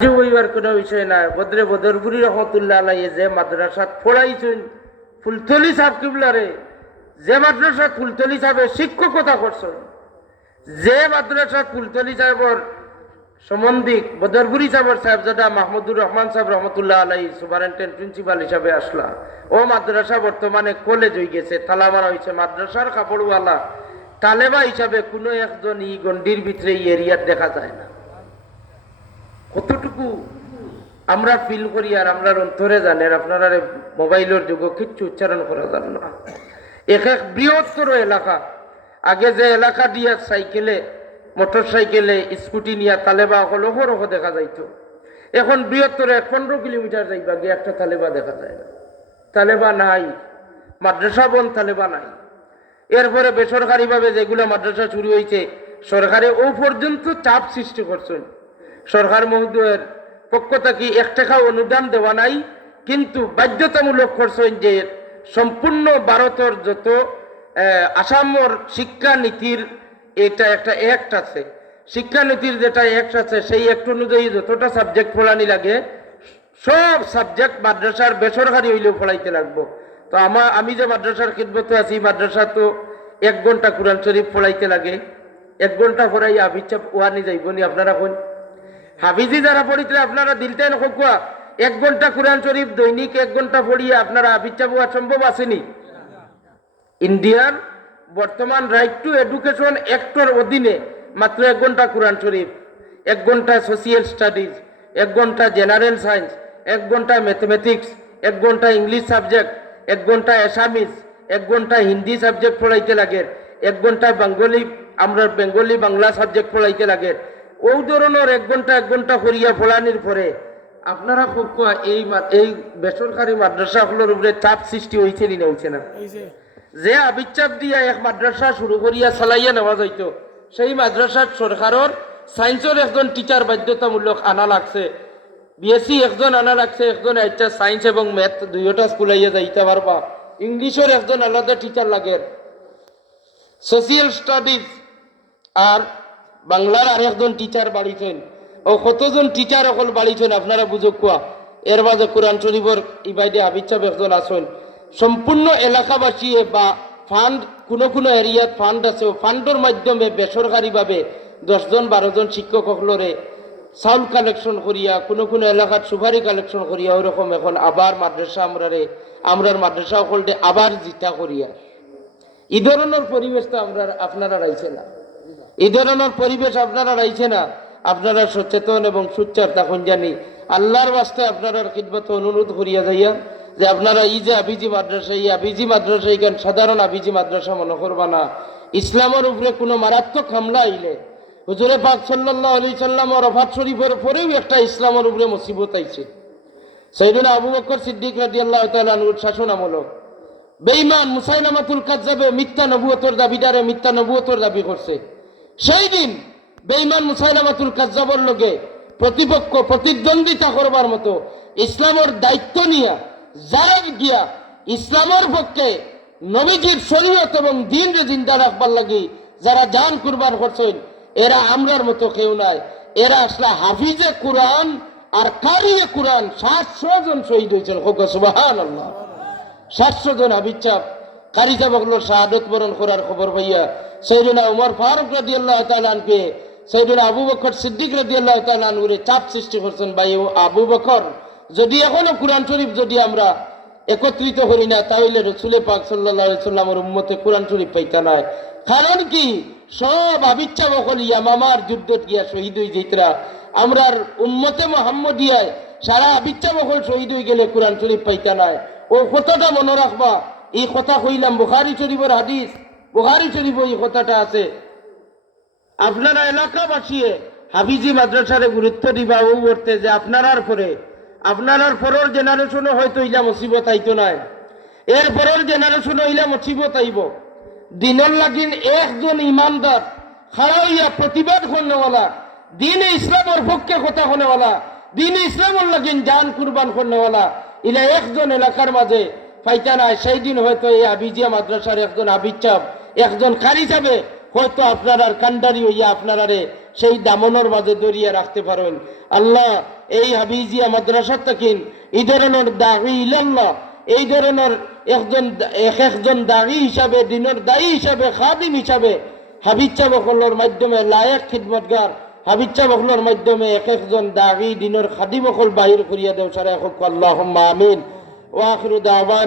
হইবার কোনো বিষয় নাই। বদরে বদরপুরি রহমতুল্লাহ আলাই যে মাদ্রাসাত পড়াইছেন ফুলতলি সাহেব কিবলারে, যে মাদ্রাসাত ফুলতলি সাহেবের শিক্ষকতা করছেন, যে মাদ্রাসাত ফুলতলি সাহেবর সম্বন্ধিক বদরপুরি সাহেবর সাহেবজাদা মাহমুদুর রহমান সাহেব রহমতুল্লাহ আলাই সুপারিনটেন্ডেন্ট প্রিন্সিপাল হিসাবে আসলা। ও মাদ্রাসা বর্তমানে কলেজ হয়ে গেছে, তালা মারা হয়েছে। মাদ্রাসার কাপড়ওয়ালা তালেবা হিসাবে কোনো একজন ই গন্ডির ভিতরে এই এরিয়ার দেখা যায় না। কতটুকু আমরা ফিল করি আর আমরা অন্তরে জানেন। আপনারা মোবাইলের যুগ কিচ্ছু উচ্চারণ করা যাবে না। এক এক বৃহত্তর এলাকা, আগে যে এলাকা দিয়া সাইকেলে মোটর সাইকেলে স্কুটি নিয়ে তালেবা হল হরহ দেখা যাইতো, এখন বৃহত্তর 15 কিলোমিটার যাইবা গিয়ে একটা তালেবা দেখা যায় না। তালেবা নাই, মাদ্রাসা বন্ধ, তালেবা নাই। এরপরে বেসরকারিভাবে যেগুলো মাদ্রাসা শুরু হয়েছে, সরকারে ও পর্যন্ত চাপ সৃষ্টি করছেন। সরকার মহোদয়ের পক্ষ থেকে 1 টাকা অনুদান দেওয়া নাই, কিন্তু বাধ্যতামূলক করছেন যে সম্পূর্ণ ভারতের যত আসামর শিক্ষানীতির এটা একটা অ্যাক্ট আছে, শিক্ষানীতির যেটা অ্যাক্ট আছে সেই অ্যাক্ট অনুযায়ী যতটা সাবজেক্ট পড়ানি লাগে সব সাবজেক্ট মাদ্রাসার বেসরকারি হইলেও পড়াইতে লাগবো। তো আমি যে মাদ্রাসার খিদমতে আছি, মাদ্রাসা তো 1 ঘন্টা কোরআন শরীফ পড়াইতে লাগে। 1 ঘন্টা পড়াই আবিচ্ছা ওয়ানি যাইবনি। আপনারা কোন হাফিজি যারা পড়িতে আপনারা দিলতেন খোকুয়া 1 ঘন্টা কোরআন শরীফ দৈনিক 1 ঘন্টা পড়িয়ে আপনারা আবিচ্ছা পাওয়া সম্ভব আসেনি? ইন্ডিয়ার বর্তমান রাইট টু এডুকেশন অ্যাক্টর অধীনে মাত্র 1 ঘন্টা কোরআন শরীফ, 1 ঘন্টা সোশিয়াল স্টাডিজ, 1 ঘন্টা জেনারেল সায়েন্স, 1 ঘন্টা ম্যাথমেটিক্স, 1 ঘন্টা ইংলিশ সাবজেক্ট, 1 ঘন্টা অ্যাসামিজ, 1 ঘন্টা হিন্দি সাবজেক্ট পড়াইতে লাগে, 1 ঘন্টা বেঙ্গলি আমরা বেঙ্গলি বাংলা সাবজেক্ট পড়াইতে লাগে। ওই ধরনের 1 ঘন্টা করিয়া পড়ানির পরে আপনারা খুব এই বেসরকারি মাদ্রাসাগুলোর উপরে চাপ সৃষ্টি হয়েছে না হয়েছে না? যে আবিচ্ছাপ দিয়া এক মাদ্রাসা শুরু করিয়া চালাইয়া নেওয়া যাইতো, সেই মাদ্রাসার সরকারের সায়েন্সের একজন টিচার বাধ্যতামূলক আনা লাগছে, বিএসসি একজন আনা লাগছে, একজন একটা সায়েন্স এবং ম্যাথ দুইটা স্কুলাইয়া যাইতে পারবা, ইংলিশের একজন আলাদা টিচার লাগে, সোশিয়াল স্টাডিজ আর বাংলার আর একজন টিচার বাড়িছেন। ও কতজন টিচার অকল বাড়িছেন আপনারা বুঝুক কোয়া। এর মাঝে কোরআন শরীফের ইবাইদে আবিচ্ছাপ একজন আসেন। সম্পূর্ণ এলাকাবাসী বা ফান্ড কোনো এরিয়াত ফান্ড আছে, ফান্ডের মাধ্যমে বেসরকারিভাবে 10 জন 12 জন শিক্ষক সকলরে চাউল কালেকশন করিয়া কোনো এলাকার সুপারি কালেকশন করিয়া ওইরকম এখন আবার মাদ্রাসা আমরার মাদ্রাসা সকলতে আবার জিতা করিয়া এই ধরনের পরিবেশ তো আপনারা রাইছে না। এই ধরনের পরিবেশ আপনারা রাইছে না। আপনারা সচেতন এবং সুচ্চার তখন জানি আল্লাহর বাস্তে আপনারা খিদমত অনুরোধ করিয়া যাইয়া যে আপনারা এই যে আবিজি মাদ্রাসা, এই আবিজি মাদ্রাসা এখান সাধারণ আবিজি মাদ্রাসা মনে করবা না। ইসলামের উপরে কোনো মারাত্মক হামলা আইলে হুজুরে পাক সাল্লাল্লাহু আলাইহি সাল্লামের ওফাত শরীফের পরেও একটা ইসলামের উপরে মুসিবত আইছে। সাইয়েদনা আবু বকর সিদ্দিক রাদিয়াল্লাহু তাআলা আনহুর শাসন আমলে বেঈমান মুসাইলামাতুল কাজ্জাবে মিথ্যা নবুয়তের দাবিদারে মিথ্যা নবুয়তের দাবি করছে। সেই দিন বেঈমান মুসাইলামাতুল কাজ্জাবের লগে প্রতিপক্ষ প্রতিদ্বন্দ্বিতা করবার মতো ইসলামের দায়িত্ব নিয়ে যারা গিয়া ইসলামের পক্ষে নবীজির শরীয়ত এবং দ্বীনকে জিন্দা রাখবার লাগি যারা জান কুরবান করছেন, এরা আমরার মতো কেউ নাই। এরা আসলে হাফিজে কুরআন আর কারিয়ে কুরআন 700 জন শহীদ হয়েছেন। সুবহানাল্লাহ, 700 জন আবিচ্ছাপ কারি সাহেবগুলোর শাহাদত বরণ করার খবর পাইয়া সাইয়েদনা উমর ফারুক রাদিয়াল্লাহু তাআলা আনকে সাইয়েদনা আবু বকর সিদ্দিক রাদিয়াল্লাহু তাআলা আনহুরে চাপ সৃষ্টি করছেন, ভাই আবু বকর যদি এখনো কোরআন শরীফ যদি আমরা একত্রিত করি না তাহলে রাসূল পাক সাল্লাল্লাহু আলাইহি সাল্লামের উম্মতে কোরআন শরীফ পাইতা নাই। কারণ কি সব আবিচ্ছাপ সকল ইয়ামামার যুদ্ধত গিয়া শহীদ হয়ে যেতরা, আমরার উম্মতে মুহাম্মদিয়ায় সারা আবিচ্ছাপ সকল শহীদ হয়ে গেলে কোরআন শরীফ পাইতা নাই। ও কথাটা মনে রাখবা। এই কথা কইলাম বুখারী শরীফের হাদিস, বুখারী শরীফে এই কথাটা আছে। আপনারা এলাকাবাসী হাফিজি মাদ্রাসারে গুরুত্ব দিবা ও করতে যে আপনার পরের জেনারেশনও হয়তো ইলা মুসিবত আইতো নাই, এর পরের জেনারেশনও ইলা মুসিবত আইব। দিনের লাগিন একজন ইমানদার খাড়া হইয়া প্রতিবাদ করনেওয়ালা, দিন ইসলামের পক্ষে কথা করনেওয়ালা, দিন ইসলামের লাগিন জান কুরবান করনেওয়ালা ইলা একজন এলাকার মাঝে পাইতা নাই। সেই দিন হয়তো এই আবিজিয়া মাদ্রাসার একজন আবিচ্ছাপ একজন কারি যাবে হয়তো আপনার কান্ডারি হইয়া আপনারা সেই দামনের মাঝে দরিয়া রাখতে পারেন। আল্লাহ এই হাবিজিয়া মাদ্রাসা তাকিন এই ধরনের দাগি ইলাল্লাহ, এই ধরনের একজন দাগি হিসাবে, দিনের দায়ী হিসাবে, খাদিম হিসাবে হাবিচ্চা বকলর মাধ্যমে লায়ক খিদমতগার হাবিচ্চা বকলর মাধ্যমে একজন দাগি দিনের খাদিম বকল বাহির করিয়া দেও সারা আল্লাহুম্মা আমিন ওয়া আখিরু দাওয়ানা।